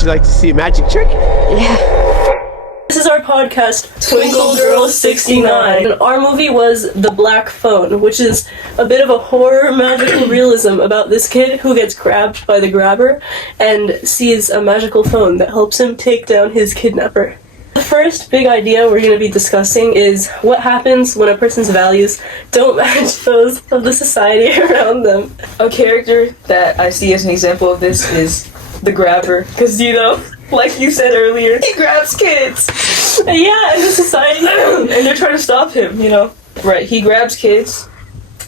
Would you like to see a magic trick? Yeah. This is our podcast, Twinkle Girl 69. And our movie was The Black Phone, which is a bit of a horror magical realism about this kid who gets grabbed by the grabber and sees a magical phone that helps him take down his kidnapper. The first big idea we're going to be discussing is what happens when a person's values don't match those of the society around them. A character that I see as an example of this is the grabber, because, you know, like you said earlier, he grabs kids. Yeah, and the society, and they're trying to stop him, you know. Right, he grabs kids,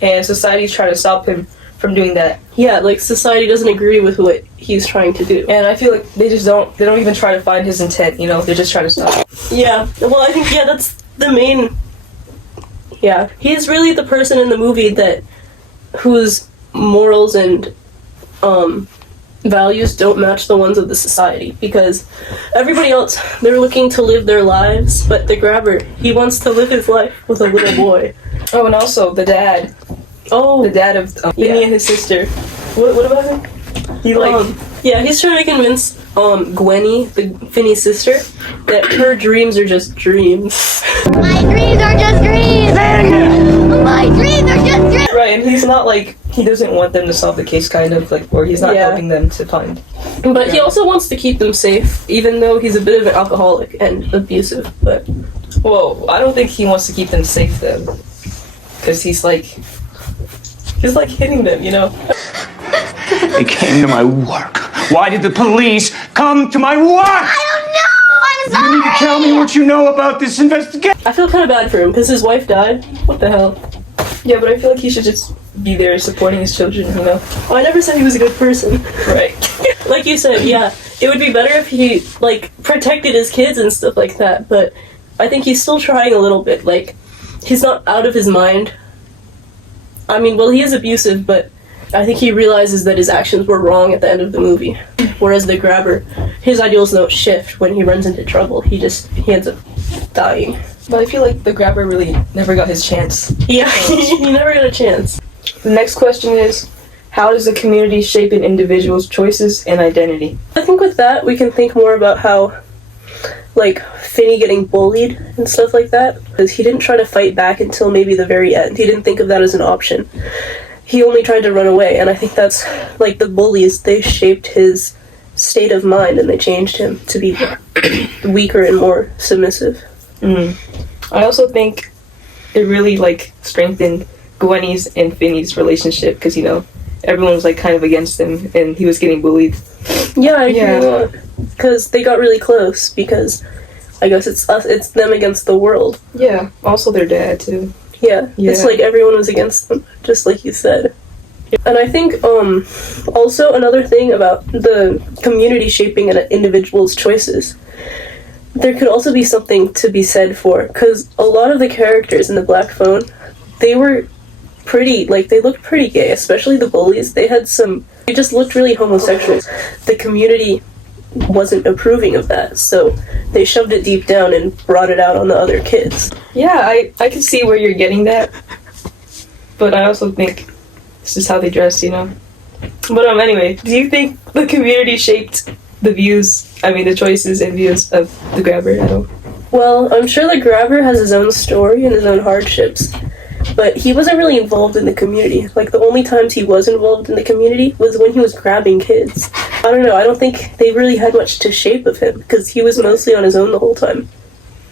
and society's trying to stop him from doing that. Yeah, like, society doesn't agree with what he's trying to do. And I feel like they don't even try to find his intent, you know, they're just trying to stop him. Yeah, well, I think, yeah, that's the main... Yeah, he's really the person in the movie whose morals and, values don't match the ones of the society, because everybody else, they're looking to live their lives, but the grabber, he wants to live his life with a little boy. Oh, and also the dad. Oh, the dad of Vinny and his sister. What about him? He yeah, he's trying to convince Gwenny, Vinny's sister, that her dreams are just dreams. My dreams are just dreams. My dreams are just dreams. Right, and he's not like, he doesn't want them to solve the case, kind of, like, or he's not helping them to find. But he also wants to keep them safe, even though he's a bit of an alcoholic and abusive, but... Well, I don't think he wants to keep them safe, though. Because he's like hitting them, you know? They came to my work. Why did the police come to my work? I don't know. I'm sorry. You need to tell me what you know about this investigation. I feel kind of bad for him, because his wife died. What the hell? Yeah, but I feel like he should just be there supporting his children, you know? Well, I never said he was a good person. Right. Like you said, yeah, it would be better if he, like, protected his kids and stuff like that, but I think he's still trying a little bit, like, he's not out of his mind. I mean, well, he is abusive, but I think he realizes that his actions were wrong at the end of the movie. Whereas the grabber, his ideals don't shift when he runs into trouble. He ends up dying. But I feel like the grabber really never got his chance. Yeah, he never got a chance. The next question is, how does the community shape an individual's choices and identity? I think with that, we can think more about how, like, Finney getting bullied and stuff like that, because he didn't try to fight back until maybe the very end. He didn't think of that as an option. He only tried to run away, and I think that's, like, the bullies, they shaped his state of mind, and they changed him to be weaker and more submissive. I also think it really, like, strengthened Gwenny's and Finney's relationship, because, you know, everyone was, like, kind of against him, and he was getting bullied. Yeah, I agree. Because they got really close, because I guess it's them against the world. Yeah, also their dad, too. Yeah, it's like everyone was against them, just like you said. And I think, also another thing about the community shaping an individual's choices, there could also be something to be said for, because a lot of the characters in The Black Phone, they were pretty, like, they looked pretty gay, especially the bullies. They just looked really homosexual. The community wasn't approving of that, so they shoved it deep down and brought it out on the other kids. Yeah, I can see where you're getting that, but I also think this is how they dress, you know? But anyway, do you think the community shaped the choices and views of the grabber at all? Well, I'm sure the grabber has his own story and his own hardships, but he wasn't really involved in the community. Like, the only times he was involved in the community was when he was grabbing kids. I don't know, I don't think they really had much to shape of him, because he was mostly on his own the whole time.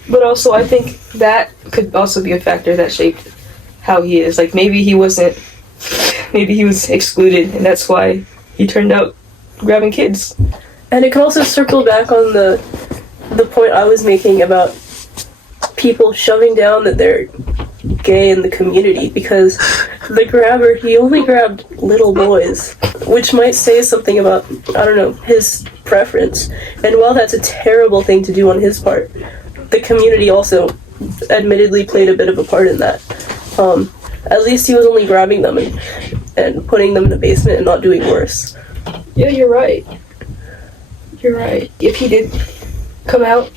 But also, I think that could also be a factor that shaped how he is. Like, maybe he was excluded, and that's why he turned out grabbing kids. And it can also circle back on the point I was making about people shoving down that they're gay in the community, because the grabber, he only grabbed little boys, which might say something about, I don't know, his preference. And while that's a terrible thing to do on his part, the community also admittedly played a bit of a part in that. At least he was only grabbing them and putting them in the basement and not doing worse. Yeah, you're right. You're right. If he did come out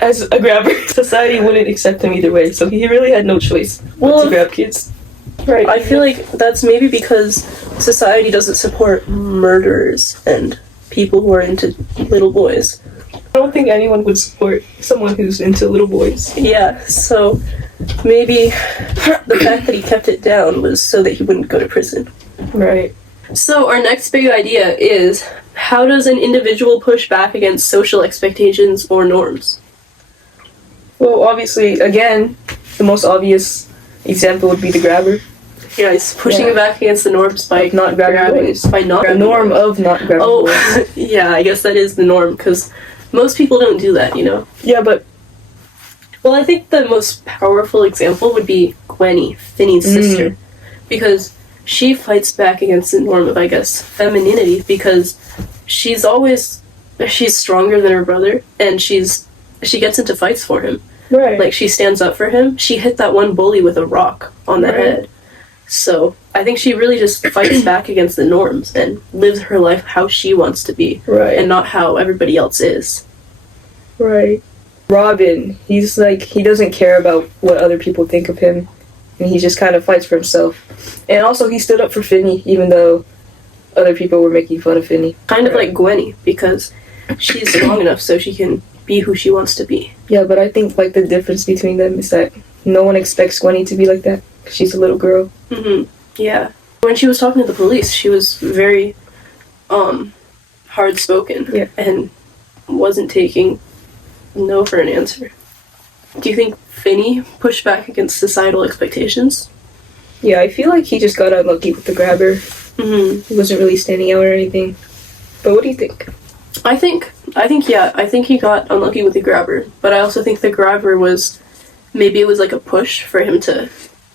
as a grabber, society wouldn't accept him either way, so he really had no choice but to grab kids. Right, I feel like that's maybe because society doesn't support murderers and people who are into little boys. I don't think anyone would support someone who's into little boys. Yeah, so maybe the fact that he kept it down was so that he wouldn't go to prison. Right. So our next big idea is, how does an individual push back against social expectations or norms? Well, obviously, again, the most obvious example would be the grabber. Yeah, he's pushing Yeah. back against the norms by Not grabbing boys. By not The grabbing norm boys. of not grabbing Oh, boys. yeah, I guess that is the norm, because most people don't do that, you know? Yeah, but Well, I think the most powerful example would be Gwenny, Finney's sister, because she fights back against the norm of, I guess, femininity, because she's stronger than her brother, and she gets into fights for him. right. Like, she stands up for him. She hit that one bully with a rock on the Right. head. So, I think she really just fights back against the norms and lives her life how she wants to be, right. and not how everybody else is. Right. Robin, he's like, he doesn't care about what other people think of him, and he just kind of fights for himself. And also, he stood up for Finney, even though other people were making fun of Finney. Kind of like Gwenny, because she's strong enough so she can be who she wants to be. Yeah, but I think, like, the difference between them is that no one expects Gwenny to be like that, 'cause she's a little girl. Yeah. When she was talking to the police, she was very, hard-spoken. Yeah. And wasn't taking no for an answer. Do you think Finney pushed back against societal expectations? Yeah, I feel like he just got unlucky with the grabber. He wasn't really standing out or anything. But what do you think? I think he got unlucky with the grabber, but I also think the grabber maybe it was like a push for him to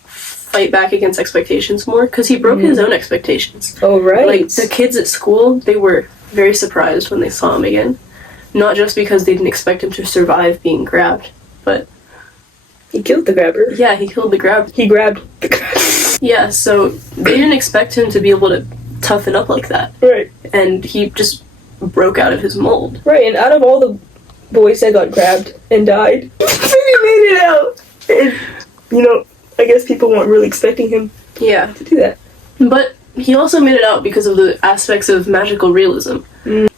fight back against expectations more, because he broke his own expectations. Oh, right. Like, the kids at school, they were very surprised when they saw him again. Not just because they didn't expect him to survive being grabbed, but... He killed the grabber. Yeah, he killed the grabber. He grabbed the grabber. Yeah, so they didn't expect him to be able to toughen up like that. Right. And he just broke out of his mold. Right, and out of all the boys that got grabbed and died, Finney made it out. And, you know, I guess people weren't really expecting him Yeah. to do that. But he also made it out because of the aspects of magical realism.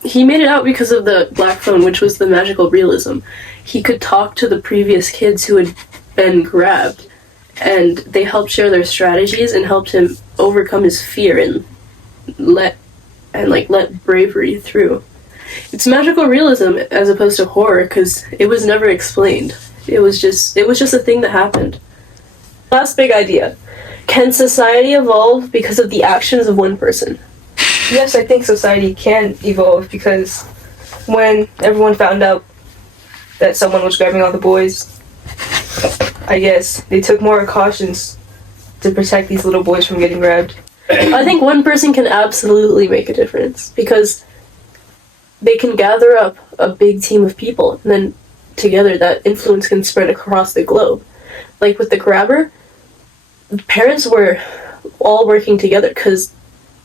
He made it out because of the black phone, which was the magical realism. He could talk to the previous kids who had been grabbed, and they helped share their strategies and helped him overcome his fear and let bravery through. It's magical realism as opposed to horror, because it was never explained. It was just a thing that happened. Last big idea. Can society evolve because of the actions of one person? Yes, I think society can evolve, because when everyone found out that someone was grabbing all the boys, I guess they took more cautions to protect these little boys from getting grabbed. I think one person can absolutely make a difference, because they can gather up a big team of people, and then together that influence can spread across the globe. Like with the grabber, the parents were all working together because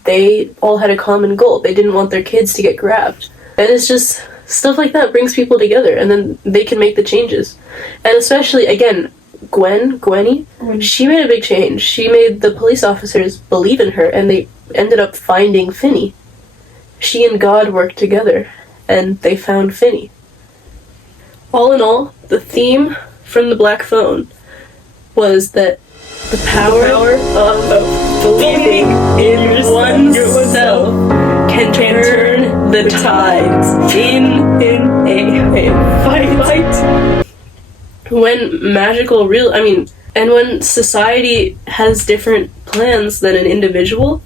they all had a common goal. They didn't want their kids to get grabbed. And it's just stuff like that brings people together, and then they can make the changes. And especially, again, Gwenny, she made a big change. She made the police officers believe in her, and they ended up finding Finney. She and God worked together, and they found Finney. All in all, the theme from the Black Phone was that the power of believing in oneself can turn the tides in a fight. When society has different plans than an individual,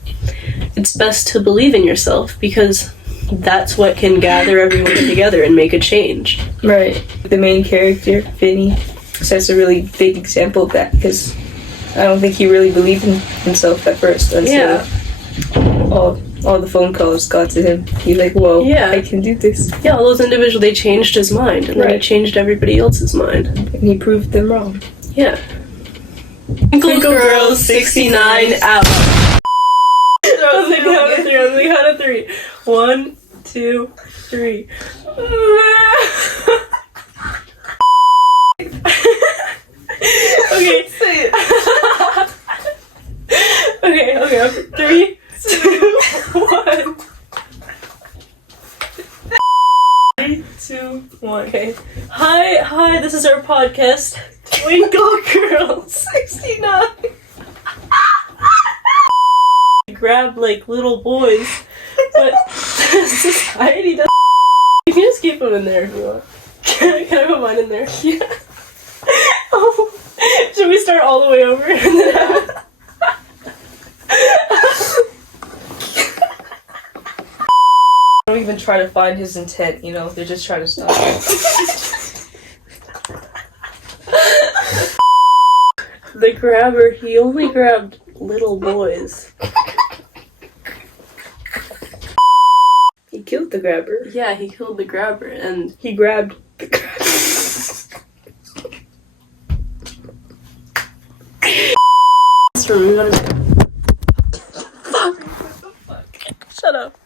it's best to believe in yourself, because that's what can gather everyone together and make a change. Right. The main character, Finney, sets a really big example of that, because I don't think he really believed in himself at first until all the phone calls got to him. He's like, whoa, I can do this. Yeah, all those individuals, they changed his mind, and then he changed everybody else's mind. And he proved them wrong. Yeah. Twinkle Girls 69 out. On the count of three. 1, 2, 3. Okay, say it. Okay. 3, 2, 1. podcast. Twinkle Girl 69. Grab like little boys, but society doesn't. You can just keep them in there if you want. Can I put mine in there? Yeah. Oh, should we start all the way over and then have... Don't even try to find his intent, you know? They're just trying to stop him. The grabber, he only grabbed little boys. He killed the grabber. Yeah, he killed the grabber and He grabbed the grabber. this room, we gotta... Fuck. Shut up.